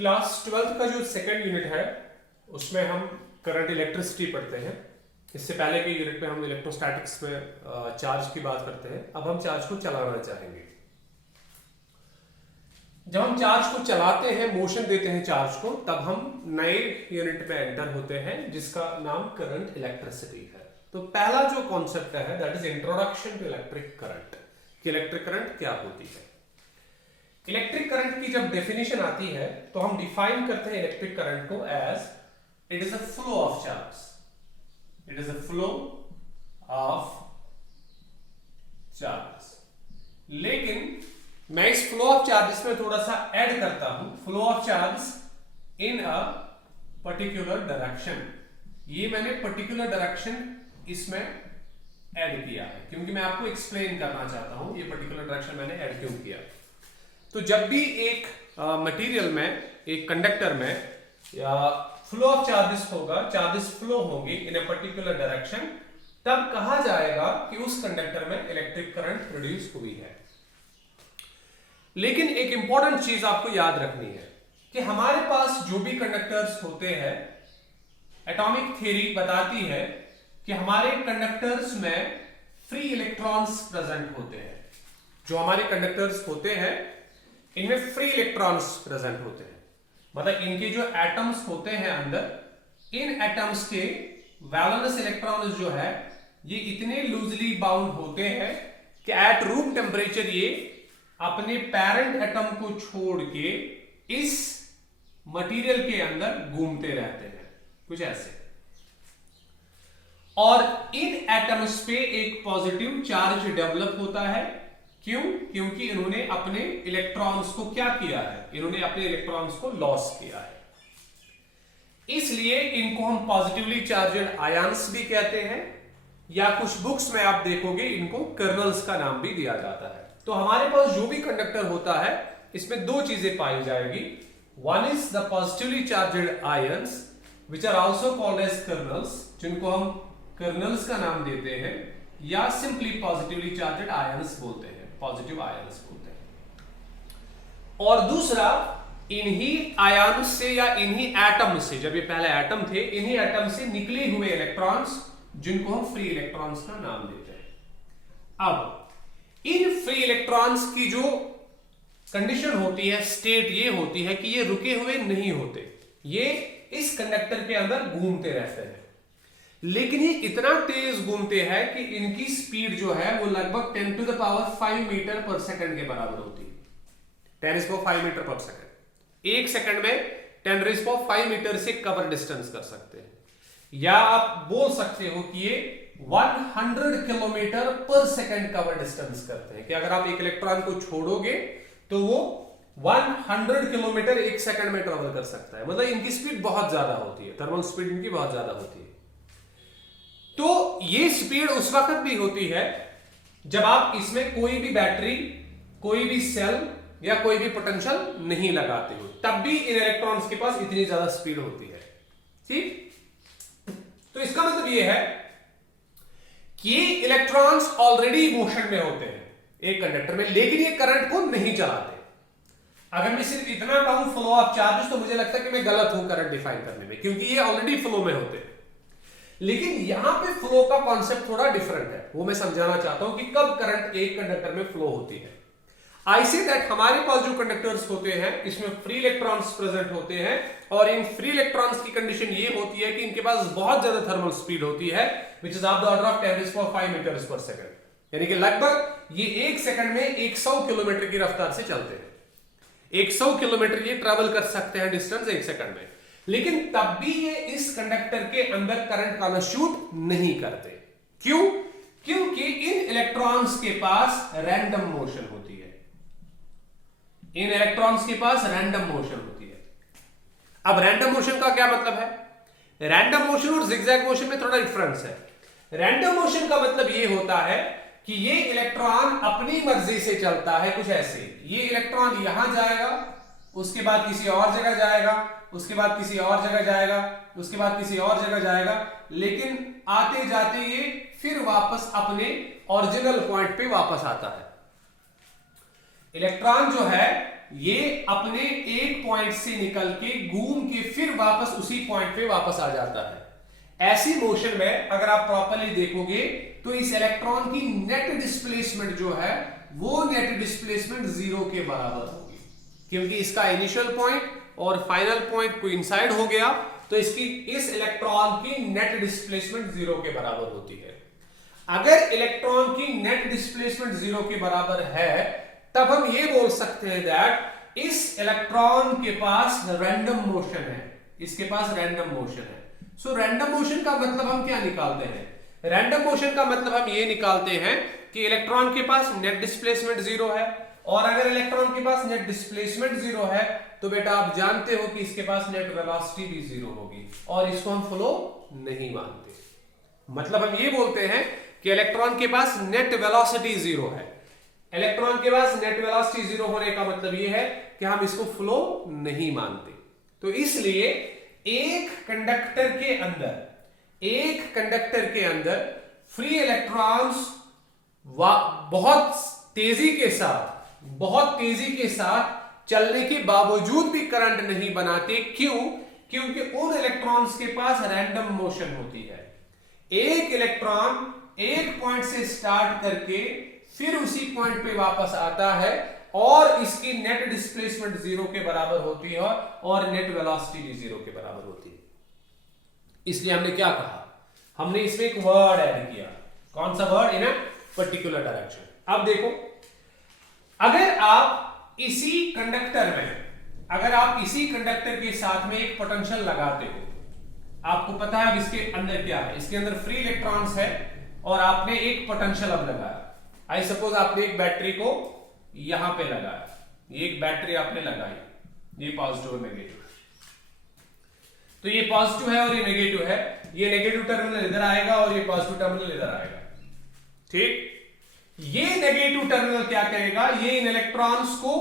Class 12th का जो second unit है उसमें हम करंट इलेक्ट्रिसिटी पढ़ते हैं। इससे पहले के यूनिट में हम इलेक्ट्रोस्टैटिक्स में चार्ज की बात करते हैं। अब हम चार्ज को चलाना चाहेंगे। जब हम चार्ज को चलाते हैं, मोशन देते हैं चार्ज को, तब हम नए यूनिट में एंटर होते हैं जिसका नाम करंट इलेक्ट्रिसिटी है। तो पहला जो कॉन्सेप्ट है that is introduction to electric current कि इलेक्ट्रिक करंट क्या होती है। इलेक्ट्रिक करंट की जब डेफिनेशन आती है तो हम डिफाइन करते हैं इलेक्ट्रिक करंट को as it is a flow of charge. It is a flow of charge. लेकिन मैं इस फ्लो ऑफ चार्जेस में थोड़ा सा ऐड करता हूं, flow of charge in a particular direction. ये मैंने पर्टिकुलर डायरेक्शन इसमें ऐड किया है क्योंकि मैं आपको एक्सप्लेन करना चाहता हूं ये पर्टिकुलर डायरेक्शन मैंने ऐड क्यों किया। तो जब भी एक मटेरियल में, एक कंडक्टर में या फ्लो ऑफ चार्जेस होगा, चार्जेस फ्लो होंगे इन अ पर्टिकुलर डायरेक्शन, तब कहा जाएगा कि उस कंडक्टर में इलेक्ट्रिक करंट प्रोड्यूस हुई है। लेकिन एक इंपॉर्टेंट चीज आपको याद रखनी है कि हमारे पास जो भी कंडक्टर्स होते हैं, एटॉमिक थ्योरी बताती है कि हमारे कंडक्टर्स में फ्री इलेक्ट्रॉन्स प्रेजेंट होते हैं। जो हमारे कंडक्टर्स होते हैं इनमें फ्री इलेक्ट्रॉन्स प्रेजेंट होते हैं, मतलब इनके जो एटम्स होते हैं अंदर, इन एटम्स के वैलेंस इलेक्ट्रॉन्स जो है ये इतने लूजली बाउंड होते हैं कि एट रूम टेम्परेचर ये अपने पेरेंट एटम को छोड़ के इस मटेरियल के अंदर घूमते रहते हैं, कुछ ऐसे। और इन एटम्स पे एक पॉजिटिव चार्ज डेवलप होता है। क्यों? क्योंकि इन्होंने अपने इलेक्ट्रॉन्स को क्या किया है, इन्होंने अपने इलेक्ट्रॉन्स को लॉस किया है। इसलिए इनको हम पॉजिटिवली चार्जड आयंस भी कहते हैं, या कुछ बुक्स में आप देखोगे इनको कर्नल्स का नाम भी दिया जाता है। तो हमारे पास जो भी कंडक्टर होता है इसमें दो चीजें पाई जाएगी। One is the positively charged ions which are also called as kernels, जिनको हम कर्नल्स का नाम देते हैं, या सिंपली पॉजिटिवली चार्जड आयंस बोलते हैं, पॉजिटिव आयंस बोलते हैं। और दूसरा, इन्हीं आयंस से या इन्हीं एटम से, जब ये पहले एटम थे, इन्हीं एटम से निकले हुए इलेक्ट्रॉन्स जिनको हम फ्री इलेक्ट्रॉन्स का नाम देते हैं। अब इन फ्री इलेक्ट्रॉन्स की जो कंडीशन होती है, स्टेट ये होती है कि ये रुके हुए नहीं होते, ये इस कंडक्टर के अंदर घूमते रहते हैं। लेकिन ये इतना तेज घूमते हैं कि इनकी स्पीड जो है वो लगभग 10 to the power 5 मीटर पर सेकंड के बराबर होती है। 10 to the power 5 मीटर पर सेकंड। एक सेकंड में 10 to the power 5 मीटर से कवर डिस्टेंस कर सकते हैं, या आप बोल सकते हो कि ये 100 किलोमीटर पर सेकंड कवर डिस्टेंस करते हैं, कि अगर आप एक इलेक्ट्रॉन को छोड़ोगे तो वो 100 किलोमीटर एक सेकंड में ट्रेवल कर सकता है। मतलब इनकी स्पीड बहुत ज्यादा होती है, थर्मल स्पीड इनकी बहुत ज्यादा होती है। तो ये स्पीड उस वक्त भी होती है जब आप इसमें कोई भी बैटरी, कोई भी सेल या कोई भी पोटेंशियल नहीं लगाते हो, तब भी इन इलेक्ट्रॉन्स के पास इतनी ज्यादा स्पीड होती है। ठीक? तो इसका मतलब ये है कि ये इलेक्ट्रॉन्स ऑलरेडी मोशन में होते हैं एक कंडक्टर में, लेकिन ये करंट को नहीं चलाते। अगर मैं सिर्फ इतना कहूं फ्लो ऑफ चार्जेस, तो मुझे लगता है कि मैं गलत हूं करंट डिफाइन करने में, क्योंकि ये ऑलरेडी फ्लो में होते हैं। लेकिन यहां पे फ्लो का कॉन्सेप्ट थोड़ा डिफरेंट है, वो मैं समझाना चाहता हूं कि कब करंट एक कंडक्टर में फ्लो होती है। आई से दैट हमारे पास जो कंडक्टर्स होते हैं इसमें फ्री इलेक्ट्रॉन्स प्रेजेंट होते हैं, और इन फ्री इलेक्ट्रॉन्स की कंडीशन ये होती है कि इनके पास बहुत ज्यादा थर्मल स्पीड होती है, which is of the order of 10 to the power 5 metres पर सेकंड। यानी कि लगभग ये एक सेकंड में 100 किलोमीटर की रफ्तार से चलते हैं। 100 किलोमीटर ये ट्रेवल कर सकते हैं डिस्टेंस एक सेकंड में, लेकिन तब भी ये इस कंडक्टर के अंदर करंट आना शूट नहीं करते। क्यों? क्योंकि इन इलेक्ट्रॉन्स के पास रैंडम मोशन होती है। इन इलेक्ट्रॉन्स के पास रैंडम मोशन होती है। अब रैंडम मोशन का क्या मतलब है? रैंडम मोशन और जिगजैग मोशन में थोड़ा डिफरेंस है। रैंडम मोशन का मतलब ये होता है कि ये इलेक्ट्रॉन अपनी मर्जी से चलता है, कुछ ऐसे। ये इलेक्ट्रॉन यहां जाएगा, उसके बाद किसी और जगह जाएगा, उसके बाद किसी और जगह जाएगा, उसके बाद किसी और जगह जाएगा, लेकिन आते जाते ये फिर वापस अपने ओरिजिनल पॉइंट पे वापस आता है। इलेक्ट्रॉन जो है ये अपने एक पॉइंट से निकल के घूम के फिर वापस उसी पॉइंट पे वापस आ जाता है। ऐसी मोशन में अगर आप प्रॉपर्ली देखोगे तो इस इलेक्ट्रॉन की नेट डिस्प्लेसमेंट जो है वो नेट डिस्प्लेसमेंट 0 के बराबर होगी, क्योंकि इसका इनिशियल पॉइंट और फाइनल पॉइंट कोइंसाइड हो गया, तो इसकी इस इलेक्ट्रॉन की नेट डिस्प्लेसमेंट 0 के बराबर होती है। अगर इलेक्ट्रॉन की नेट डिस्प्लेसमेंट 0 के बराबर है तब हम ये बोल सकते हैं दैट इस इलेक्ट्रॉन के पास रैंडम मोशन है, इसके पास रैंडम मोशन है। सो रैंडम मोशन का मतलब हम क्या निकालते हैं? रैंडम मोशन का मतलब हम ये निकालते हैं कि इलेक्ट्रॉन के पास नेट डिस्प्लेसमेंट 0 है, और अगर इलेक्ट्रॉन के पास नेट डिस्प्लेसमेंट 0 है तो बेटा आप जानते हो कि इसके पास नेट वेलोसिटी भी 0 होगी, और इसको हम फ्लो नहीं मानते। मतलब हम ये बोलते हैं कि इलेक्ट्रॉन के पास नेट वेलोसिटी 0 है। इलेक्ट्रॉन के पास नेट वेलोसिटी 0 होने का मतलब ये है कि हम इसको फ्लो नहीं मानते। तो इसलिए एक कंडक्टर के अंदर फ्री इलेक्ट्रॉन्स बहुत तेजी के साथ चलने के बावजूद भी करंट नहीं बनाते। क्यों? क्योंकि उन इलेक्ट्रॉन्स के पास रैंडम मोशन होती है। एक इलेक्ट्रॉन एक पॉइंट से स्टार्ट करके फिर उसी पॉइंट पे वापस आता है, और इसकी नेट डिस्प्लेसमेंट 0 के बराबर होती है और नेट वेलोसिटी भी 0 के बराबर होती है। इसलिए हमने क्या कहा? हमने इसमें एक वर्ड ऐड किया। कौन सा word? In a particular direction. अब देखो, अगर आप इसी कंडक्टर के साथ में एक पोटेंशियल लगाते हो, आपको पता है अब इसके अंदर क्या है, इसके अंदर फ्री इलेक्ट्रॉन्स है, और आपने एक पोटेंशियल अब लगाया। आई सपोज आपने एक बैटरी को यहां पे लगाया, ये एक बैटरी आपने लगाई, ये पॉजिटिव और नेगेटिव, तो ये पॉजिटिव है और ये नेगेटिव है, ये नेगेटिव टर्मिनल इधर आएगा और ये पॉजिटिव टर्मिनल इधर आएगा। ठीक, ये नेगेटिव टर्मिनल क्या करेगा? ये इन इलेक्ट्रॉन्स को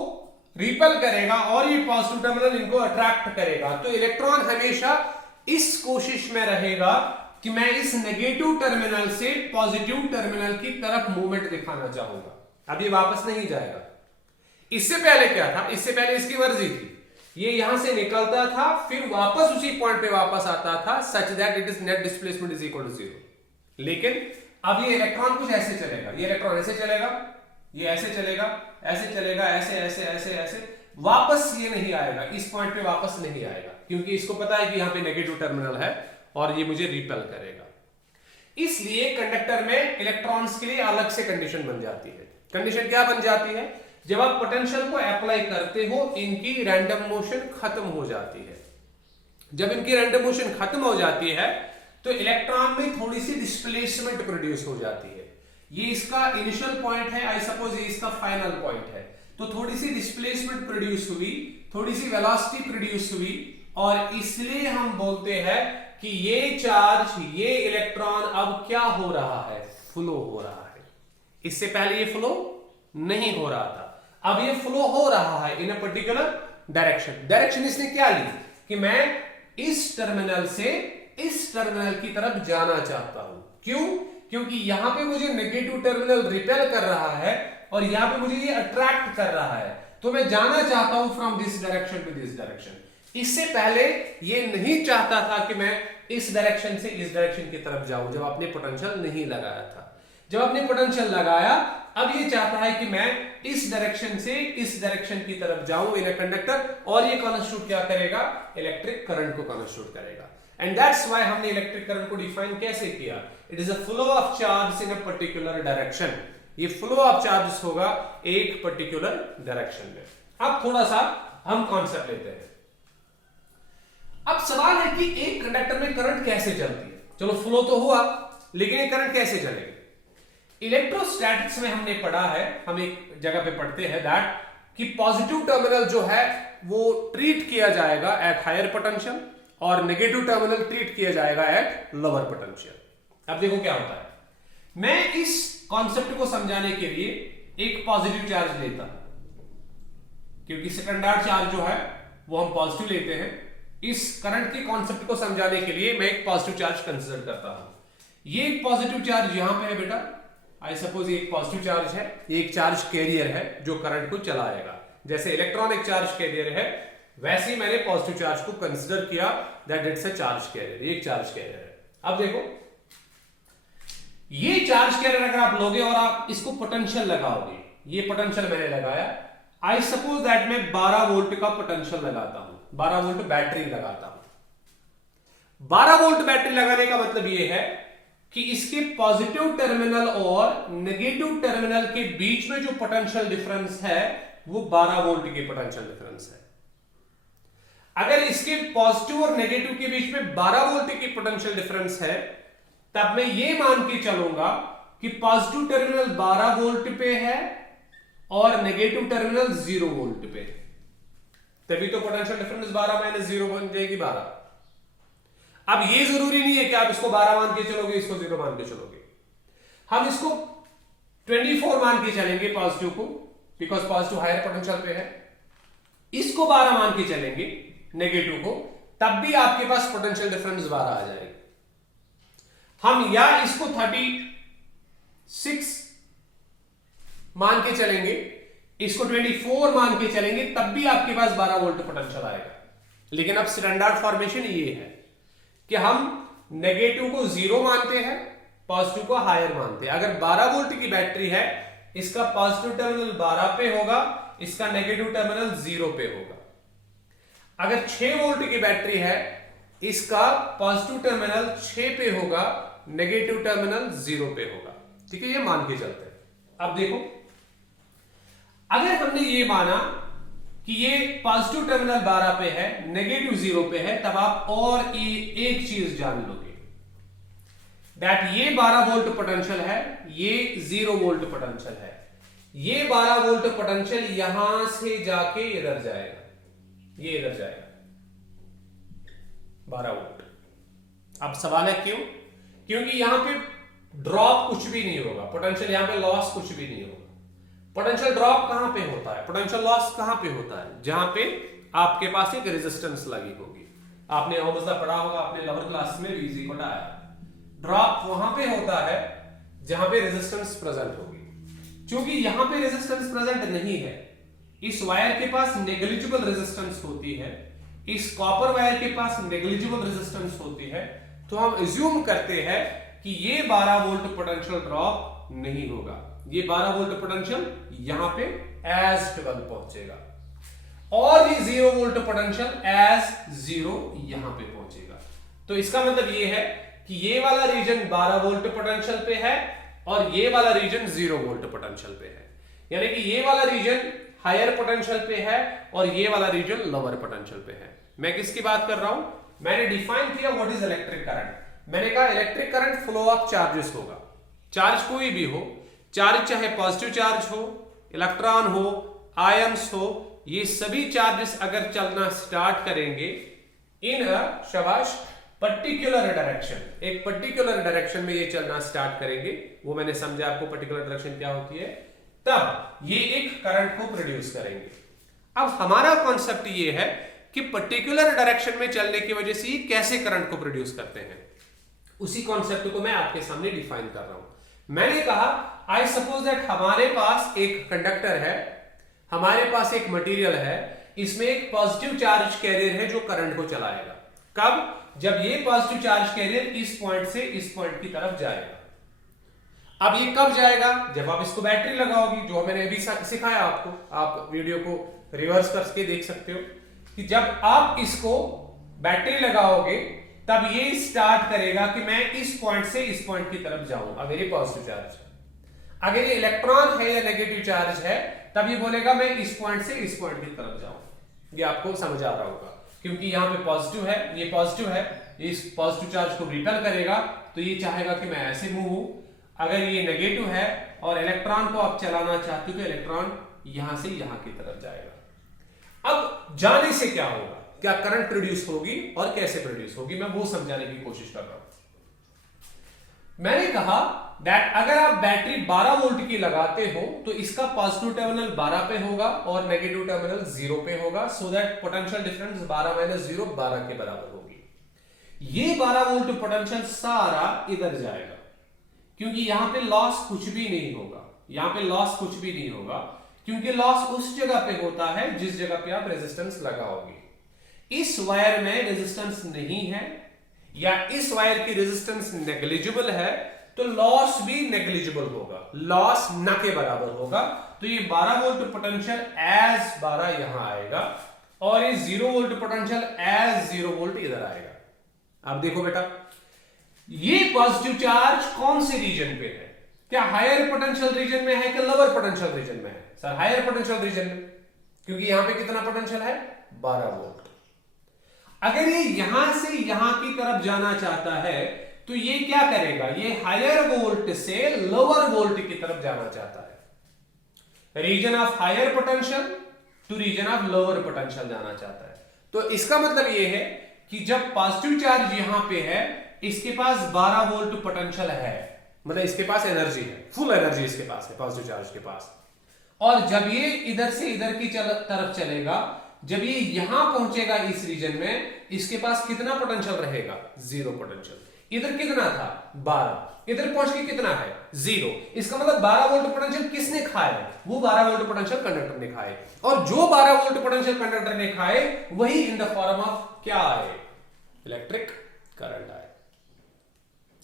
रिपेल करेगा और ये पॉजिटिव टर्मिनल इनको अट्रैक्ट करेगा। तो इलेक्ट्रॉन हमेशा इस कोशिश में रहेगा कि मैं इस नेगेटिव टर्मिनल से पॉजिटिव टर्मिनल की तरफ मूवमेंट दिखाना चाहूंगा। अब ये वापस नहीं जाएगा। इससे पहले क्या था? इससे पहले इसकी मर्जी थी, ये यहां से निकलता था फिर वापस उसी पॉइंट पे वापस आता था, such that it is net displacement is equal to 0। लेकिन अब ये इलेक्ट्रॉन कुछ ऐसे चलेगा, ये इलेक्ट्रॉन ऐसे चलेगा, ये ऐसे चलेगा, ऐसे चलेगा, ऐसे ऐसे ऐसे ऐसे, वापस ये नहीं आएगा, इस पॉइंट पे वापस नहीं आएगा, क्योंकि इसको पता है कि यहां पे नेगेटिव टर्मिनल है और ये मुझे रिपेल करेगा। इसलिए कंडक्टर में इलेक्ट्रॉन्स के लिए अलग से कंडीशन बन जाती है। कंडीशन क्या बन जाती है? जब आप पोटेंशियल को अप्लाई करते हो, इनकी रैंडम मोशन खत्म हो जाती है। जब इनकी रैंडम मोशन खत्म हो जाती है तो इलेक्ट्रॉन में थोड़ी सी डिस्प्लेसमेंट प्रोड्यूस हो जाती है। ये इसका इनिशियल पॉइंट है, आई सपोज ये इसका फाइनल पॉइंट है, तो थोड़ी सी डिस्प्लेसमेंट प्रोड्यूस हुई, थोड़ी सी वेलोसिटी प्रोड्यूस हुई, और इसलिए हम बोलते हैं कि ये चार्ज, ये इलेक्ट्रॉन अब क्या हो रहा है? फ्लो हो रहा है। इससे पहले ये फ्लो नहीं हो रहा था, अब ये फ्लो हो रहा है इन अ पर्टिकुलर डायरेक्शन। डायरेक्शन इसने क्या ली कि मैं इस टर्मिनल से इस टर्मिनल की तरफ जाना चाहता हूं। क्यों? क्योंकि यहां पे मुझे नेगेटिव टर्मिनल रिपेल कर रहा है और यहां पे मुझे ये अट्रैक्ट कर रहा है, तो मैं जाना चाहता हूं from this direction to this direction. इससे पहले ये नहीं चाहता था कि मैं इस डायरेक्शन से इस डायरेक्शन की तरफ जाऊं, जब आपने पोटेंशियल नहीं लगाया था। जब आपने पोटेंशियल लगाया, अब ये चाहता है कि मैं इस डायरेक्शन से इस डायरेक्शन की तरफ जाऊं इन अ कंडक्टर, और ये कॉन्स्टिट्यूट क्या करेगा? इलेक्ट्रिक करंट को कॉन्स्टिट्यूट करेगा। एंड दैट्स व्हाई हमने इलेक्ट्रिक करंट को डिफाइन कैसे किया? It is a flow of charge in a particular direction. ये फ्लो ऑफ चार्जेस होगा एक पर्टिकुलर डायरेक्शन में। अब थोड़ा सा हम कॉन्सेप्ट लेते हैं। अब सवाल है कि एक कंडक्टर में करंट कैसे चलती है? चलो फ्लो तो हुआ, लेकिन ये करंट कैसे चलेगी? इलेक्ट्रोस्टैटिक्स में हमने पढ़ा है, हम एक जगह पे पढ़ते हैं दैट कि पॉजिटिव टर्मिनल जो है वो ट्रीट किया जाएगा एट हायर पोटेंशियल और नेगेटिव टर्मिनल ट्रीट किया जाएगा एट लोअर पोटेंशियल। अब देखो क्या होता है, मैं इस कॉन्सेप्ट को समझाने के लिए एक पॉजिटिव चार्ज लेता हूं, क्योंकि स्टैंडर्ड चार्ज जो है वो हम पॉजिटिव लेते हैं। इस करंट के कॉन्सेप्ट को समझाने के लिए मैं एक पॉजिटिव चार्ज कंसीडर करता हूं। ये एक पॉजिटिव चार्ज यहां पे है बेटा, आई सपोज ये एक पॉजिटिव चार्ज है, ये एक चार्ज कैरियर है जो करंट को चलाएगा। जैसे इलेक्ट्रॉन एक चार्ज कैरियर है, वैसे ही मैंने पॉजिटिव चार्ज को कंसिडर किया that it's a charge carrier, एक चार्ज कैरियर है। अब देखो ये चार्ज कैरियर अगर आप लोगे और आप इसको पोटेंशियल लगाओगे, ये पोटेंशियल मैंने लगाया, आई सपोज दैट मैं 12 वोल्ट का पोटेंशियल लगाता हूं, 12 वोल्ट बैटरी लगाता हूं। 12 वोल्ट बैटरी लगाने का मतलब ये है कि इसके पॉजिटिव टर्मिनल और नेगेटिव टर्मिनल के बीच में जो पोटेंशियल डिफरेंस है वो 12 वोल्ट के पोटेंशियल डिफरेंस है। अगर इसके पॉजिटिव और नेगेटिव के बीच में 12 वोल्ट की पोटेंशियल डिफरेंस है, तब मैं ये मान के चलूंगा कि पॉजिटिव टर्मिनल 12 वोल्ट पे है और नेगेटिव टर्मिनल 0 वोल्ट पे है, तभी तो पोटेंशियल डिफरेंस 12 माइनस 0 बन जाएगी 12। अब ये जरूरी नहीं है कि आप इसको 12 मान के चलोगे, इसको 0 मान के चलोगे। हम इसको 24 मान के चलेंगे पॉजिटिव को, बिकॉज पॉजिटिव हायर पोटेंशियल पे है। इसको 12 मान के चलेंगे नेगेटिव को, तब भी आपके पास पोटेंशियल डिफरेंस 12 आ जाएगी। हम या इसको 36 मान के चलेंगे, इसको 24 मान के चलेंगे, तब भी आपके पास 12 वोल्ट पोटेंशियल आएगा। लेकिन अब स्टैंडर्ड फॉर्मेशन ये है कि हम नेगेटिव को 0 मानते हैं, पॉजिटिव को हायर मानते हैं। अगर 12 वोल्ट की बैटरी है, इसका पॉजिटिव टर्मिनल 12 पे होगा, इसका नेगेटिव टर्मिनल 0 पे होगा। अगर 6 वोल्ट की बैटरी है, इसका पॉजिटिव टर्मिनल 6 पे होगा, नेगेटिव टर्मिनल 0 पे होगा। ठीक है, ये मान के चलते हैं। अब देखो, अगर हमने ये माना कि ये पॉजिटिव टर्मिनल 12 पे है, नेगेटिव 0 पे है, तब आप और एक चीज जान लोगे दैट ये 12 वोल्ट पोटेंशियल है, ये 0 वोल्ट पोटेंशियल है। ये 12 वोल्ट पोटेंशियल यहां से जाके इधर जाएगा, ये इधर जाएगा 12 वोल्ट। अब सवाल है क्यों? क्योंकि यहां पे ड्रॉप कुछ भी नहीं होगा, पोटेंशियल यहां पे लॉस कुछ भी नहीं होगा। पोटेंशियल ड्रॉप कहां पे होता है, पोटेंशियल लॉस कहां पे होता है? जहां पे आपके पास एक रेजिस्टेंस लगी होगी। आपने ओम्स पढ़ा होगा अपने लोअर क्लास में, वीजी को आया। ड्रॉप वहां पे होता है जहां पे रेजिस्टेंस प्रेजेंट होगी। क्योंकि यहां पे रेजिस्टेंस प्रेजेंट नहीं है, इस वायर के पास नेग्लिजिबल रेजिस्टेंस होती है, इस कॉपर वायर के पास नेग्लिजिबल रेजिस्टेंस होती है, तो हम अज्यूम करते हैं कि ये 12 वोल्ट पोटेंशियल ड्रॉप नहीं होगा। ये 12 वोल्ट पोटेंशियल यहां पे एज 12 पहुंचेगा और ये 0 वोल्ट पोटेंशियल एज 0 यहां पे पहुंचेगा। तो इसका मतलब ये है कि ये वाला रीजन 12 वोल्ट पोटेंशियल पे है और ये वाला रीजन 0 वोल्ट पोटेंशियल पे है। यानी कि ये वाला रीजन हायर पोटेंशियल पे है और ये वाला रीजन लोअर पोटेंशियल पे है। मैं किसकी बात कर रहा हूं? मैंने डिफाइन किया व्हाट इज इलेक्ट्रिक करंट। मैंने कहा electric current flow of charges होगा। चार्ज कोई भी हो, चार्ज चाहे पॉजिटिव चार्ज हो, इलेक्ट्रॉन हो, आयंस हो, ये सभी चार्जेस अगर चलना स्टार्ट करेंगे इन शाबाश पर्टिकुलर डायरेक्शन, एक पर्टिकुलर डायरेक्शन में ये चलना स्टार्ट करेंगे, वो मैंने समझा आपको पर्टिकुलर डायरेक्शन क्या होती है, तब ये एक करंट को प्रोड्यूस करेंगे। अब हमारा कॉन्सेप्ट ये है कि पर्टिकुलर डायरेक्शन में चलने की वजह से ये कैसे करंट को प्रोड्यूस करते हैं, उसी कॉन्सेप्ट को मैं आपके सामने डिफाइन कर रहा हूं। मैंने कहा आई सपोज दैट हमारे पास एक कंडक्टर है, हमारे पास एक मटेरियल है, इसमें एक पॉजिटिव चार्ज कैरियर है जो करंट को चलाएगा। कब? जब ये पॉजिटिव चार्ज कैरियर इस पॉइंट से इस पॉइंट की तरफ जाएगा। अब ये कब जाएगा? जब आप इसको बैटरी लगाओगी, जो मैंने अभी सिखाया आपको, आप वीडियो को रिवर्स करके देख सकते हो कि जब आप इसको बैटरी लगाओगे तब ये स्टार्ट करेगा कि मैं इस पॉइंट से इस पॉइंट की तरफ जाऊं। अगर ये पॉजिटिव चार्ज है, अगर ये इलेक्ट्रॉन है या नेगेटिव चार्ज है, तब ये बोलेगा मैं इस पॉइंट से इस पॉइंट की तरफ जाऊं। ये आपको समझ आ रहा होगा, क्योंकि यहां पे पॉजिटिव है, ये पॉजिटिव है, इस पॉजिटिव चार्ज को रिपेल करेगा, तो ये चाहेगा कि मैं ऐसे मूव हूं। अगर ये नेगेटिव है और इलेक्ट्रॉन को आप चलाना चाहते हो तो इलेक्ट्रॉन यहां से यहां की तरफ जाएगा। अब जाने से क्या होगा, क्या करंट प्रोड्यूस होगी और कैसे प्रोड्यूस होगी, मैं वो समझाने की कोशिश कर रहा हूं। मैंने कहा दैट अगर आप बैटरी 12 वोल्ट की लगाते हो तो इसका पॉजिटिव टर्मिनल 12 पे होगा और नेगेटिव टर्मिनल 0 पे होगा, so that potential difference 12 minus 0 12 के बराबर होगी। ये 12 वोल्ट पोटेंशियल सारा इधर जाएगा, क्योंकि यहां पे लॉस कुछ भी नहीं होगा, यहां पे लॉस कुछ भी नहीं होगा, क्योंकि लॉस उस जगह पे होता है जिस जगह पे आप रेजिस्टेंस लगाओगे। इस वायर में रेजिस्टेंस नहीं है या इस वायर की रेजिस्टेंस नेग्लिजिबल है तो लॉस भी नेग्लिजिबल होगा, लॉस न के बराबर होगा। तो ये 12 वोल्ट पोटेंशियल एज 12 यहां आएगा और ये 0 वोल्ट पोटेंशियल एज 0 वोल्ट इधर आएगा। अब देखो बेटा, ये पॉजिटिव चार्ज कौन से रीजन पे है? क्या हायर पोटेंशियल रीजन में है कि लोअर पोटेंशियल रीजन में है? सर हायर पोटेंशियल रीजन में, क्योंकि यहां पे कितना पोटेंशियल है? 12 वोल्ट। अगर ये यहां से यहां की तरफ जाना चाहता है तो ये क्या करेगा? ये हायर वोल्ट से लोअर वोल्ट की तरफ जाना चाहता है, region of higher potential to region of lower potential जाना चाहता है। तो इसका मतलब ये है कि जब पॉजिटिव चार्ज यहां पे है, इसके पास 12 वोल्ट पोटेंशियल है, मतलब इसके पास एनर्जी है, फुल एनर्जी इसके पास है पॉजिटिव चार्ज के पास। और जब ये इधर से इधर की तरफ चलेगा, जब ये यहां पहुंचेगा इस रीजन में, इसके पास कितना पोटेंशियल रहेगा? 0 पोटेंशियल। इधर कितना था? 12। इधर पहुंच के कितना है? 0। इसका मतलब 12 वोल्ट पोटेंशियल किसने खाए? वो 12 वोल्ट पोटेंशियल कंडक्टर ने खाए। और जो 12 वोल्ट पोटेंशियल कंडक्टर ने खाए वही इन द फॉर्म ऑफ क्या आए? इलेक्ट्रिक करंट आए।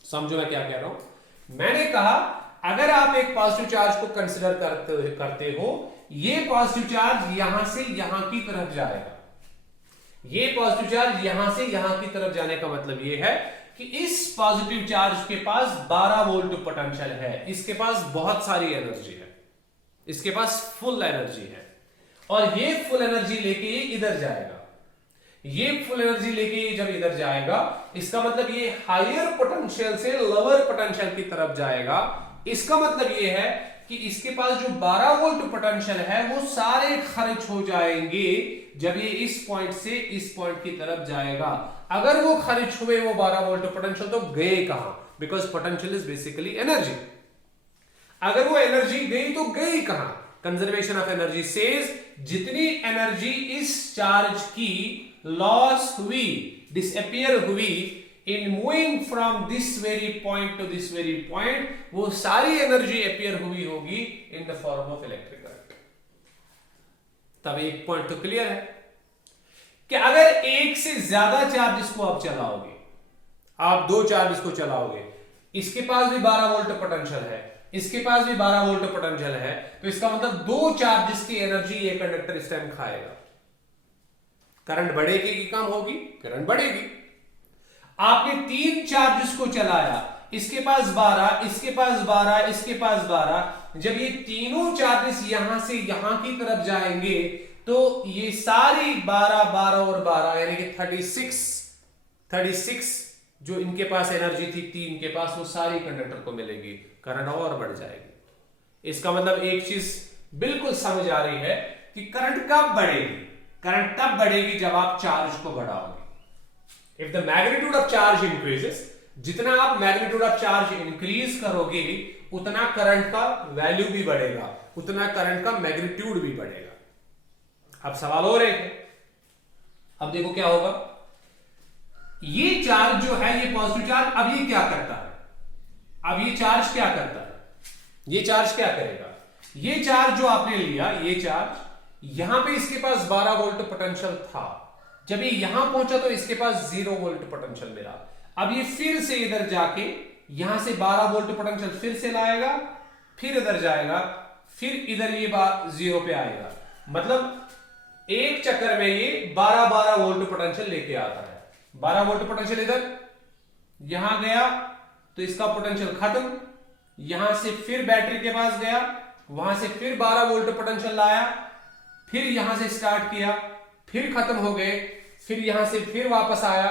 समझो मैं क्या कह रहा हूं? मैंने कहा अगर आप एक पॉजिटिव चार्ज को कंसीडर करते हो, ये पॉजिटिव चार्ज यहां से यहां की तरफ जाएगा। ये पॉजिटिव चार्ज यहां से यहां की तरफ जाने का मतलब ये है कि इस पॉजिटिव चार्ज के पास 12 वोल्ट पोटेंशियल है, इसके पास बहुत सारी एनर्जी है, इसके पास फुल एनर्जी है। और ये फुल एनर्जी लेके ये इधर जाएगा। ये फुल एनर्जी लेके ये जब इधर जाएगा, इसका मतलब ये हायर पोटेंशियल से लोअर पोटेंशियल की तरफ जाएगा। इसका मतलब ये है कि इसके पास जो 12 वोल्ट पोटेंशियल है वो सारे खर्च हो जाएंगे जब ये इस पॉइंट से इस पॉइंट की तरफ जाएगा। अगर वो खर्च हुए वो 12 वोल्ट पोटेंशियल, तो गए कहां? Because potential is basically energy. अगर वो एनर्जी गई तो गई कहां? कंजर्वेशन ऑफ एनर्जी सेज जितनी एनर्जी इस चार्ज की लॉस हुई, डिसअपियर हुई in moving from this very point two this very point, वो सारी एनर्जी अपियर हुई होगी in the form of electric current. तब एक पॉइंट तो क्लियर है कि अगर एक से ज्यादा चार्जेस को आप चलाओगे, आप 2 चार्जेस को चलाओगे, इसके पास भी 12 वोल्ट पोटेंशियल है, इसके पास भी 12 वोल्ट पोटेंशियल है, तो इसका मतलब 2 चार्जेस की एनर्जी ये कंडक्टर इस टाइम खाएगा। करंट बढ़ेगी कि कम होगी? करंट बढ़ेगी। आपने 3 चार्जेस को चलाया, इसके पास 12, इसके पास 12, इसके पास 12। जब ये तीनों चार्जेस यहां से यहां की तरफ जाएंगे तो ये सारी 12, 12 और 12 यानी कि 36 जो इनके पास एनर्जी थी 3 के पास, वो सारी कंडक्टर को मिलेगी, करंट और बढ़ जाएगी। इसका मतलब एक चीज बिल्कुल समझ आ रही है कि करंट कब बढ़ेगी? करंट तब बढ़ेगी जब आप चार्ज को बढ़ाओगे। If the magnitude of charge increases, जितना आप मैग्नीट्यूड ऑफ चार्ज इंक्रीज करोगे उतना करंट का वैल्यू भी बढ़ेगा, उतना करंट का मैग्नीट्यूड भी बढ़ेगा। अब सवाल हो रहे हैं, अब देखो क्या होगा। ये चार्ज जो है, ये पॉजिटिव चार्ज, अब ये क्या करता है? अब ये चार्ज क्या करता है? ये चार्ज क्या करेगा? ये चार्ज जो आपने लिया, ये चार्ज यहां पे इसके पास 12 वोल्ट पोटेंशियल था, जब ये यहां पहुंचा तो इसके पास 0 वोल्ट पोटेंशियल मिला। अब ये फिर से इधर जाके यहां से 12 वोल्ट पोटेंशियल फिर से लाएगा, फिर इधर जाएगा, फिर इधर ये 0 पे आएगा। मतलब एक चक्कर में ये 12 वोल्ट पोटेंशियल लेके आता है। 12 वोल्ट पोटेंशियल इधर यहां गया तो इसका पोटेंशियल खत्म, यहां से फिर बैटरी के पास गया, वहां से फिर 12 वोल्ट पोटेंशियल लाया, फिर यहां से स्टार्ट किया, फिर खत्म हो गए, फिर यहां से फिर वापस आया,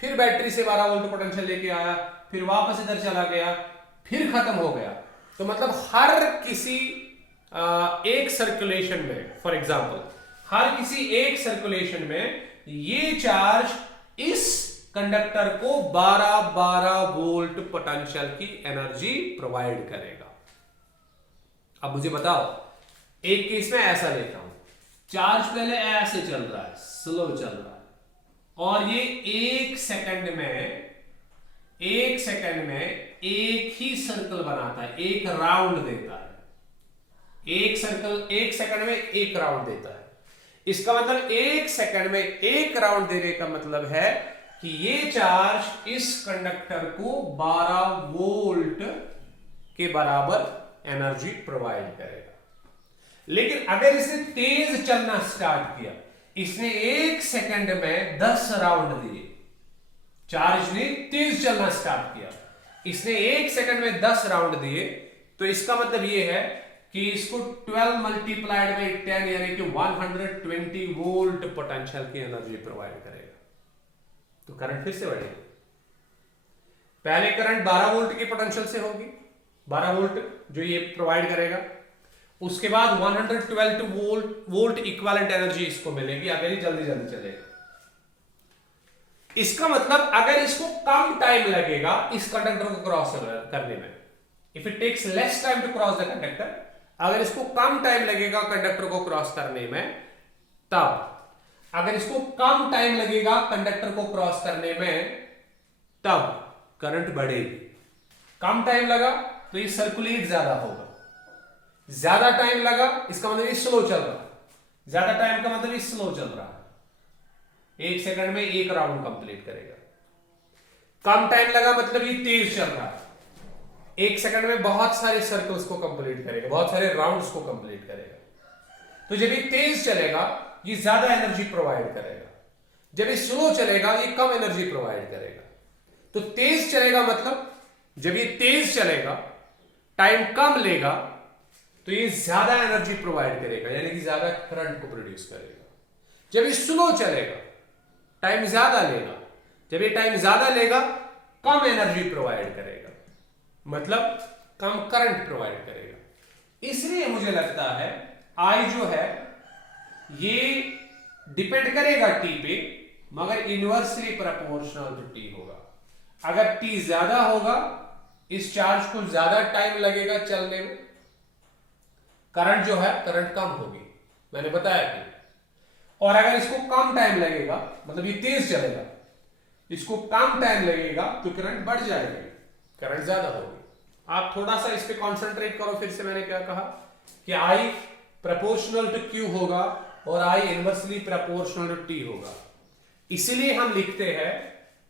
फिर बैटरी से 12 वोल्ट पोटेंशियल लेके आया, फिर वापस इधर चला गया, फिर खत्म हो गया। तो मतलब हर किसी एक सर्कुलेशन में, फॉर एग्जांपल हर किसी एक सर्कुलेशन में ये चार्ज इस कंडक्टर को 12 वोल्ट पोटेंशियल की एनर्जी प्रोवाइड करेगा। अब मुझे बताओ, एक केस में ऐसा लेता हूं, चार्ज पहले ऐसे चल रहा है, स्लो चल रहा है, और ये 1 सेकंड में एक ही सर्कल बनाता है, एक राउंड देता है। एक सर्कल 1 सेकंड में 1 राउंड देता है। इसका मतलब 1 सेकंड में 1 राउंड देने का मतलब है कि ये चार्ज इस कंडक्टर को 12 वोल्ट के बराबर एनर्जी प्रोवाइड करेगा। लेकिन अगर इसने तेज चलना स्टार्ट किया, इसने 1 सेकंड में 10 राउंड दिए, चार्ज ने तेज चलना स्टार्ट किया, इसने 1 सेकंड में 10 राउंड दिए, तो इसका मतलब यह है कि इसको 12 मल्टीप्लाइड बाई 10 यानी कि 120 वोल्ट पोटेंशियल की एनर्जी प्रोवाइड करेगा। तो करंट फिर से बढ़ेगा। पहले करंट 12 वोल्ट की पोटेंशियल से होगी, 12 वोल्ट जो ये प्रोवाइड करेगा, उसके बाद 112 वोल्ट इक्विवेलेंट एनर्जी इसको मिलेगी अगर ये जल्दी जल्दी चलेगा। इसका मतलब अगर इसको कम टाइम लगेगा इस कंडक्टर को क्रॉस करने में, if it takes less time to cross the conductor, अगर इसको कम टाइम लगेगा कंडक्टर को क्रॉस करने में, तब अगर इसको कम टाइम लगेगा कंडक्टर को क्रॉस करने में, तब करंट बढ़ेगी। कम टाइम लगा तो ये सर्कुलेट ज्यादा होगा, ज्यादा टाइम लगा इसका मतलब ये स्लो चल रहा है, ज्यादा टाइम का मतलब ये स्लो चल रहा है, 1 सेकंड में 1 राउंड कंप्लीट करेगा। कम टाइम लगा मतलब ये तेज चल रहा है, 1 सेकंड में बहुत सारे सर्कल्स को कंप्लीट करेगा, बहुत सारे राउंड्स को कंप्लीट करेगा। तो जब ये तेज चलेगा ये ज्यादा एनर्जी प्रोवाइड करेगा, जब ये स्लो चलेगा ये कम एनर्जी प्रोवाइड करेगा। तो तेज चलेगा मतलब जब ये तेज चलेगा, टाइम कम लेगा, तो ये ज्यादा एनर्जी प्रोवाइड करेगा यानी कि ज्यादा करंट को प्रोड्यूस करेगा। जब ये स्लो चलेगा, टाइम ज्यादा लेगा, जब ये टाइम ज्यादा लेगा कम एनर्जी प्रोवाइड करेगा, मतलब कम करंट प्रोवाइड करेगा। इसलिए मुझे लगता है आई जो है ये डिपेंड करेगा टी पे, मगर इनवर्सली प्रोपोर्शनल टू टी होगा। अगर टी ज्यादा होगा इस चार्ज को ज्यादा टाइम लगेगा चलने में, करंट जो है करंट कम होगी, मैंने बताया कि। और अगर इसको कम टाइम लगेगा मतलब ये तेज चलेगा, इसको कम टाइम लगेगा तो करंट बढ़ जाएगी, करंट ज्यादा होगी। आप थोड़ा सा इस पे कंसंट्रेट करो। फिर से मैंने क्या कहा कि आई प्रोपोर्शनल टू क्यू होगा और I inversely proportional to T होगा। इसीलिए हम लिखते हैं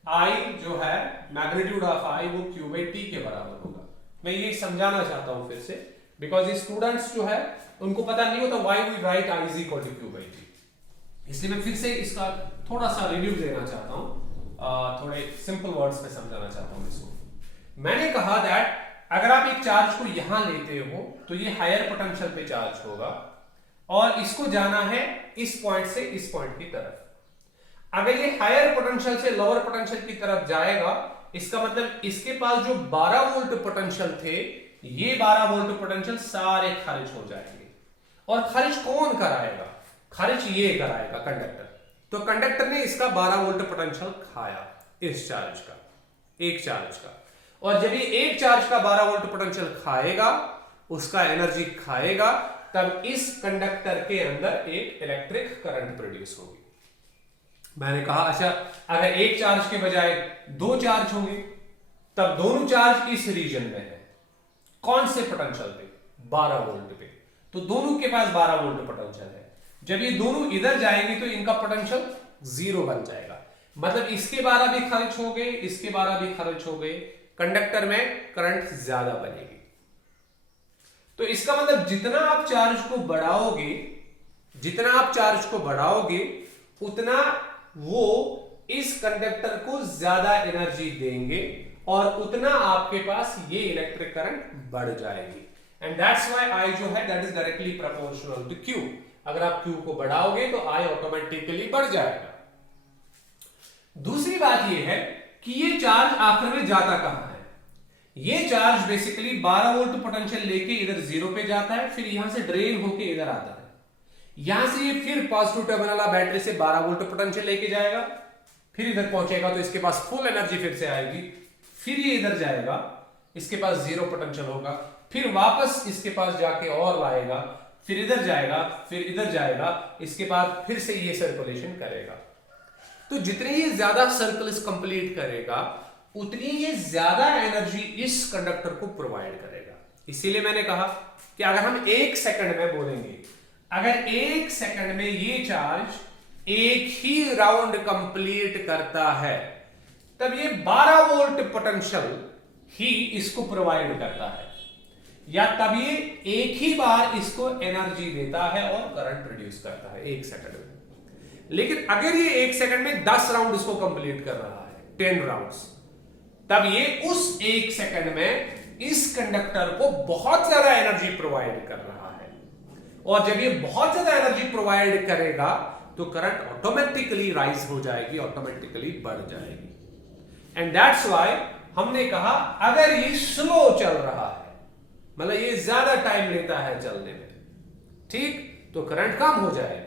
आई जो है मैग्नीट्यूड ऑफ आई वो क्यू बाई टी के बराबर होगा। मैं ये समझाना चाहता हूं फिर से, बिकॉज ये स्टूडेंट्स जो है उनको पता नहीं होता why we write I is equal to Q by T. इसलिए मैं फिर से इसका थोड़ा सा रिव्यू देना चाहता हूं, थोड़े सिंपल वर्ड्स में समझाना चाहता हूं इसको। मैंने कहा दैट अगर आप एक चार्ज को यहां लेते हो तो ये हायर पोटेंशियल पे चार्ज होगा और इसको जाना है इस पॉइंट से इस पॉइंट की तरफ। अगर ये हायर पोटेंशियल से लोअर पोटेंशियल की तरफ जाएगा, इसका मतलब इसके पास जो 12 वोल्ट पोटेंशियल थे, ये 12 वोल्ट पोटेंशियल सारे खारिज हो जाएंगे। और खारिज कौन कराएगा? खारिज ये कराएगा कंडक्टर। तो कंडक्टर ने इसका 12 वोल्ट पोटेंशियल खाया इस चार्ज का, एक चार्ज का। और जब ये एक चार्ज का 12 वोल्ट पोटेंशियल खाएगा, उसका एनर्जी खाएगा, तब इस कंडक्टर के अंदर एक इलेक्ट्रिक करंट प्रोड्यूस होगी। मैंने कहा अच्छा अगर एक चार्ज के बजाय 2 चार्ज होंगे, तब दोनों चार्ज इस रीजन में है, कौन से पोटेंशियल पे? 12 वोल्ट पे। तो दोनों के पास 12 वोल्ट पोटेंशियल है। जब ये दोनों इधर जाएंगे तो इनका पोटेंशियल 0 बन जाएगा, मतलब इसके 12 भी खर्च हो गए, इसके 12 भी खर्च हो गए, कंडक्टर में करंट ज्यादा बनेगी। तो इसका मतलब जितना आप चार्ज को बढ़ाओगे, जितना आप चार्ज को बढ़ाओगे, उतना वो इस कंडक्टर को ज्यादा एनर्जी देंगे और उतना आपके पास ये इलेक्ट्रिक करंट बढ़ जाएगी। एंड दैट्स व्हाई आई जो है that is directly proportional to Q. अगर आप क्यू को बढ़ाओगे तो आई ऑटोमेटिकली बढ़ जाएगा। दूसरी बात ये है कि ये चार्ज आखिर में जाता कहां है? ये चार्ज बेसिकली 12 वोल्ट पोटेंशियल लेके इधर 0 पे जाता है, फिर यहां से ड्रेन होके इधर आता है। यहां से ये फिर पॉजिटिव टर्मिनल वाला बैटरी से 12 वोल्ट पोटेंशियल लेके जाएगा, फिर इधर पहुंचेगा तो इसके पास फुल एनर्जी फिर से आएगी, फिर ये इधर जाएगा, इसके पास 0 पोटेंशियल होगा, फिर वापस इसके पास जाके और लाएगा, फिर इधर जाएगा, फिर इधर जाएगा, इसके बाद फिर से ये सर्कुलेशन करेगा। तो जितने ये ज्यादा सर्कल्स कंप्लीट करेगा, उतनी ये ज्यादा एनर्जी इस कंडक्टर को प्रोवाइड करेगा। इसीलिए मैंने कहा कि अगर हम 1 सेकंड में बोलेंगे, अगर 1 सेकंड में ये चार्ज एक ही राउंड कंप्लीट करता है, तब ये 12 वोल्ट पोटेंशियल ही इसको प्रोवाइड करता है, या तब ये एक ही बार इसको एनर्जी देता है और करंट प्रोड्यूस करता है 1 सेकंड में। लेकिन अगर ये 1 सेकंड में 10 राउंड इसको कंप्लीट कर रहा है, 10 राउंड्स, तब ये उस 1 सेकंड में इस कंडक्टर को बहुत ज्यादा एनर्जी प्रोवाइड कर रहा है, और जब ये बहुत ज्यादा एनर्जी प्रोवाइड करेगा तो करंट ऑटोमेटिकली राइज हो जाएगी, ऑटोमेटिकली बढ़ जाएगी। एंड दैट्स व्हाई हमने कहा अगर ये स्लो चल रहा है, मतलब ये ज्यादा टाइम लेता है चलने में, ठीक, तो करंट कम हो जाएगा।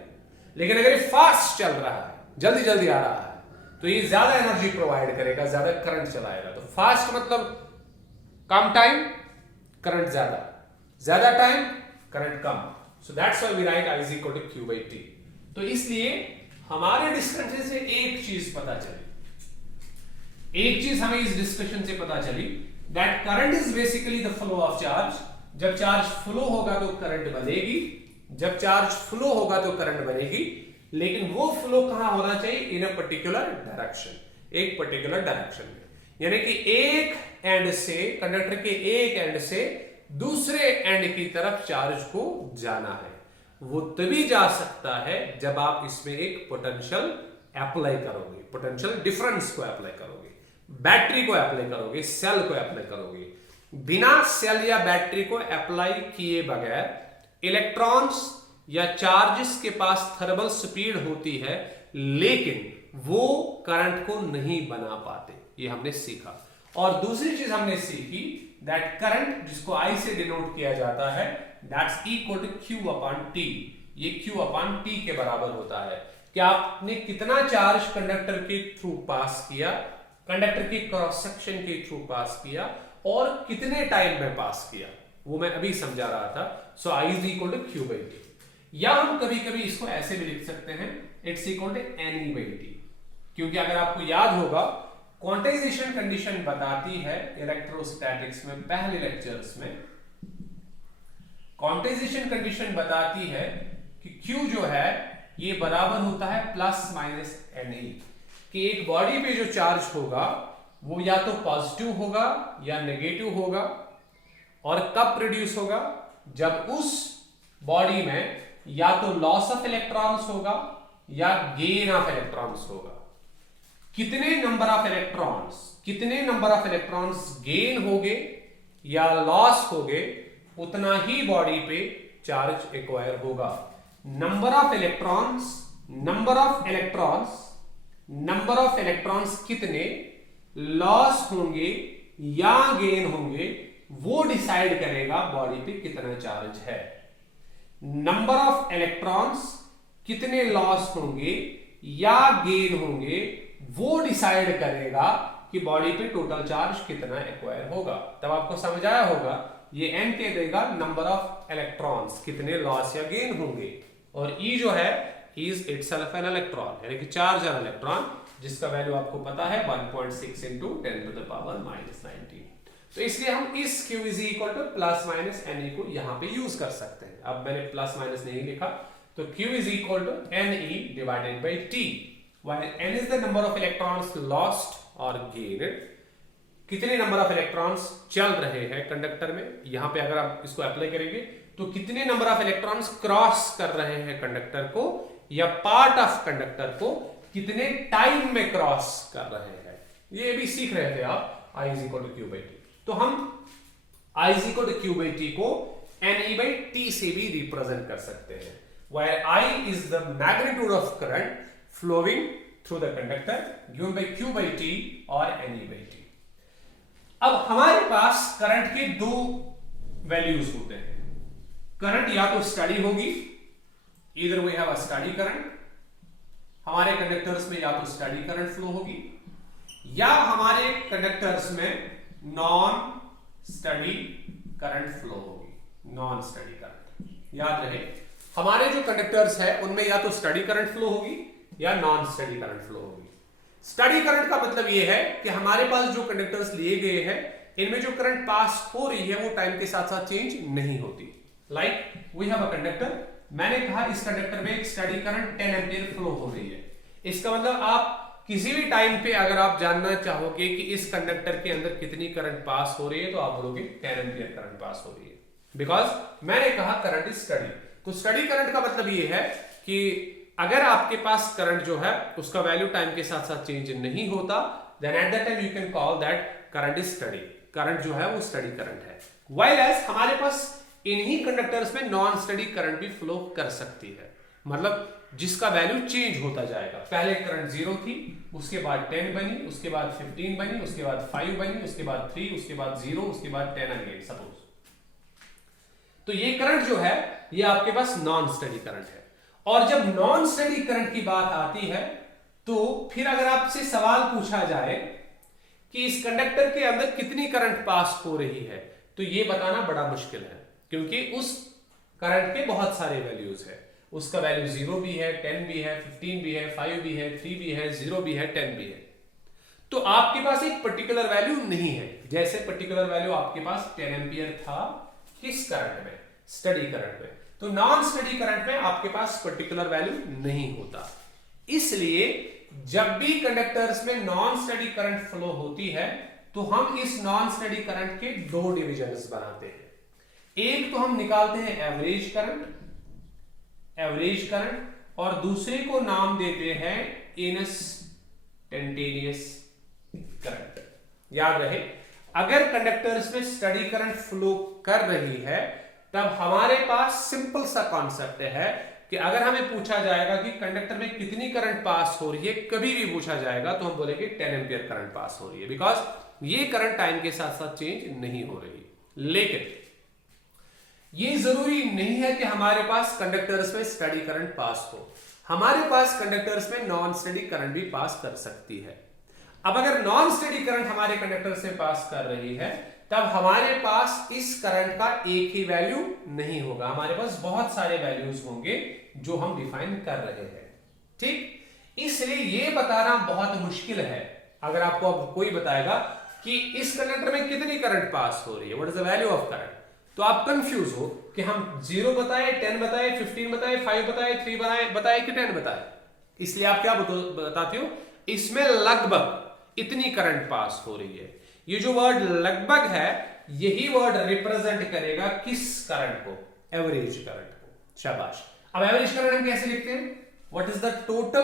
लेकिन अगर ये फास्ट चल रहा है, जल्दी जल्दी आ रहा है, तो ये ज्यादा एनर्जी प्रोवाइड करेगा, ज्यादा करंट चलाएगा। तो फास्ट मतलब कम टाइम करंट ज्यादा, ज्यादा टाइम करंट कम। So that's why we write I is equal to Q by T। तो इसलिए हमारे डिस्कशन से एक चीज पता चली, एक चीज हमें इस डिस्कशन से पता चली, that current is basically the flow of charge. जब चार्ज फ्लो होगा तो करंट बनेगी, जब चार्ज फ्लो होगा तो करंट बनेगी, लेकिन वो फ्लो कहां होना चाहिए? इन अ पर्टिकुलर डायरेक्शन, एक पर्टिकुलर डायरेक्शन में। यानी कि एक एंड से, कंडक्टर के एक एंड से दूसरे एंड की तरफ चार्ज को जाना है। वो तभी जा सकता है जब आप इसमें एक पोटेंशियल अप्लाई करोगे, पोटेंशियल डिफरेंस को अप्लाई करोगे, बैटरी को अप्लाई करोगे, सेल को अप्लाई करोगे। बिना सेल या बैटरी को अप्लाई किए बगैर इलेक्ट्रॉन्स या चार्जेस के पास थर्मल स्पीड होती है, लेकिन वो करंट को नहीं बना पाते, ये हमने सीखा। और दूसरी चीज हमने सीखी दैट करंट, जिसको I से डिनोट किया जाता है, that's equal to Q upon T। ये Q अपॉन T के बराबर होता है कि आपने कितना चार्ज कंडक्टर के थ्रू पास किया, कंडक्टर के क्रॉस सेक्शन के थ्रू पास किया, और कितने टाइम में पास किया, वो मैं अभी समझा रहा था। So I is equal to Q by T। या हम कभी कभी इसको ऐसे भी लिख सकते हैं, it's equal to NE by T, क्योंकि अगर आपको याद होगा क्वांटाइजेशन कंडीशन बताती है इलेक्ट्रोस्टैटिक्स में, पहले लेक्चर्स में क्वांटाइजेशन कंडीशन बताती है कि Q जो है ये बराबर होता है प्लस माइनस NE, कि एक बॉडी पे जो चार्ज होगा वो या तो पॉजिटिव होगा या नेगेटिव होगा, और कब प्रोड्यूस होगा? जब उस बॉडी में या तो लॉस ऑफ इलेक्ट्रॉन्स होगा या गेन ऑफ इलेक्ट्रॉन्स होगा। कितने नंबर ऑफ इलेक्ट्रॉन्स गेन होगे या लॉस होगे, उतना ही बॉडी पे चार्ज एक्वायर होगा। नंबर ऑफ इलेक्ट्रॉन्स कितने लॉस होंगे या गेन होंगे, वो डिसाइड करेगा बॉडी पे कितना चार्ज है। नंबर ऑफ इलेक्ट्रॉन्स कितने लॉस होंगे या गेन होंगे, वो डिसाइड करेगा कि बॉडी पे टोटल चार्ज कितना एक्वायर होगा। तब आपको समझ आया होगा, ये n कह देगा नंबर ऑफ इलेक्ट्रॉन्स कितने लॉस या गेन होंगे, और E जो है इज इटसेल्फ एन इलेक्ट्रॉन, यानी कि चार्ज एन इलेक्ट्रॉन, जिसका वैल्यू आपको पता है 1.6 into 10 to the power minus 19। तो इसलिए हम इस Q is equal to plus minus NE को यहां पे यूज कर सकते हैं। अब मैंने प्लस माइनस नहीं लिखा, तो Q is equal to NE divided by T, while N is the number of electrons lost or gained। कितने नंबर ऑफ इलेक्ट्रॉन्स चल रहे हैं कंडक्टर में, यहां पे अगर आप इसको अप्लाई करेंगे तो कितने नंबर ऑफ इलेक्ट्रॉन्स क्रॉस कर रहे हैं कंडक्टर को, या पार्ट ऑफ कंडक्टर को कितने टाइम में क्रॉस कर रहे हैं, ये भी सीख रहे थे आप। I is equal to Q by T, तो हम I is equal to Q by T को NE by T से भी रिप्रेजेंट कर सकते हैं, where I is the magnitude of current flowing through the conductor given by Q by T और NE by T। अब हमारे पास करंट के दो वैल्यूज होते हैं। करंट या तो स्टडी होगी, इधर we have a steady current, हमारे कंडक्टर्स में या तो स्टडी करंट फ्लो होगी, या हमारे कंडक्टर्स में नॉन स्टडी करंट फ्लो होगी, नॉन स्टडी करंट। याद रहे, हमारे जो कंडक्टर्स है उनमें या तो स्टडी करंट फ्लो होगी या नॉन स्टडी करंट फ्लो होगी। स्टडी करंट का मतलब यह है कि हमारे पास जो कंडक्टर्स लिए गए हैं, इनमें जो करंट पास हो रही है वो टाइम के साथ साथ चेंज नहीं होती। Like we have a conductor, मैंने कहा इस कंडक्टर में एक स्टडी करंट 10 एम्पियर फ्लो हो रही है। इसका मतलब आप किसी भी टाइम पे अगर आप जानना चाहोगे कि इस कंडक्टर के अंदर कितनी करंट पास हो रही है तो आप बोलोगे 10 एम्पियर करंट पास हो रही है, बिकॉज मैंने कहा करंट इज स्टडी। तो स्टडी करंट का मतलब ये है कि अगर आपके पास करंट जो है उसका वैल्यू टाइम के साथ साथ चेंज नहीं होता, then at that time you can call that current is steady. Current जो है वो स्टडी करंट है। व्हाइल एज हमारे पास इन्हीं कंडक्टर्स में नॉन स्टडी करंट भी फ्लो कर सकती है, मतलब जिसका वैल्यू चेंज होता जाएगा। पहले करंट 0 थी, उसके बाद 10 बनी, उसके बाद 15 बनी, उसके बाद 5 बनी, उसके बाद 3, उसके बाद 0, उसके बाद 10 अगेन सपोज। तो ये करंट जो है ये आपके पास नॉन स्टडी करंट है। और जब नॉन स्टडी करंट की बात आती है तो फिर अगर आपसे सवाल पूछा जाए कि इस कंडक्टर के अंदर कितनी करंट पास हो रही है, तो ये बताना बड़ा मुश्किल है, क्योंकि उस करंट के बहुत सारे वैल्यूज है। उसका वैल्यू 0 भी है, 10 भी है, 15 भी है, 5 भी है, 3 भी है, 0 भी है, 10 भी है। तो आपके पास एक पर्टिकुलर वैल्यू नहीं है। जैसे पर्टिकुलर वैल्यू आपके पास 10 एम्पियर था किस करंट में, स्टडी करंट में, तो नॉन स्टडी करंट में आपके पास पर्टिकुलर वैल्यू नहीं होता। इसलिए जब भी कंडक्टर्स में नॉन स्टडी करंट फ्लो होती है तो हम इस नॉन स्टडी करंट के दो डिविजन्स बनाते हैं। एक तो हम निकालते हैं एवरेज करंट, और दूसरे को नाम देते हैं इंस्टैन्टेनियस करंट। याद रहे, अगर कंडक्टर्स में स्टडी करंट फ्लो कर रही है तब हमारे पास सिंपल सा कॉन्सेप्ट है कि अगर हमें पूछा जाएगा कि कंडक्टर में कितनी करंट पास हो रही है, कभी भी पूछा जाएगा तो हम बोलेंगे 10 एम्पियर करंट पास हो रही है, बिकॉज ये करंट टाइम के साथ साथ चेंज नहीं हो रही। लेकिन ये जरूरी नहीं है कि हमारे पास कंडक्टर्स में स्टडी करंट पास हो, हमारे पास कंडक्टर्स में नॉन स्टडी करंट भी पास कर सकती है। अब अगर नॉन स्टडी करंट हमारे कंडक्टर से पास कर रही है तब हमारे पास इस करंट का एक ही वैल्यू नहीं होगा, हमारे पास बहुत सारे वैल्यूज होंगे जो हम डिफाइन कर रहे हैं। ठीक, इसलिए ये बताना बहुत मुश्किल है। अगर आपको अब कोई बताएगा कि इस कंडक्टर में कितनी करंट पास हो रही है, what is the value of current, तो आप कंफ्यूज हो कि हम 0 बताए, 10 बताए, 15 बताए, 5 बताए, 3 बताए कि 10 बताए। इसलिए आप क्या बताते हो, इसमें लगभग इतनी करंट पास हो रही है। ये जो वर्ड लगभग है यही वर्ड रिप्रेजेंट करेगा किस करंट को, एवरेज करंट को। शाबाश। अब एवरेज करंट हम कैसे लिखते हैं, व्हाट इज द टोटल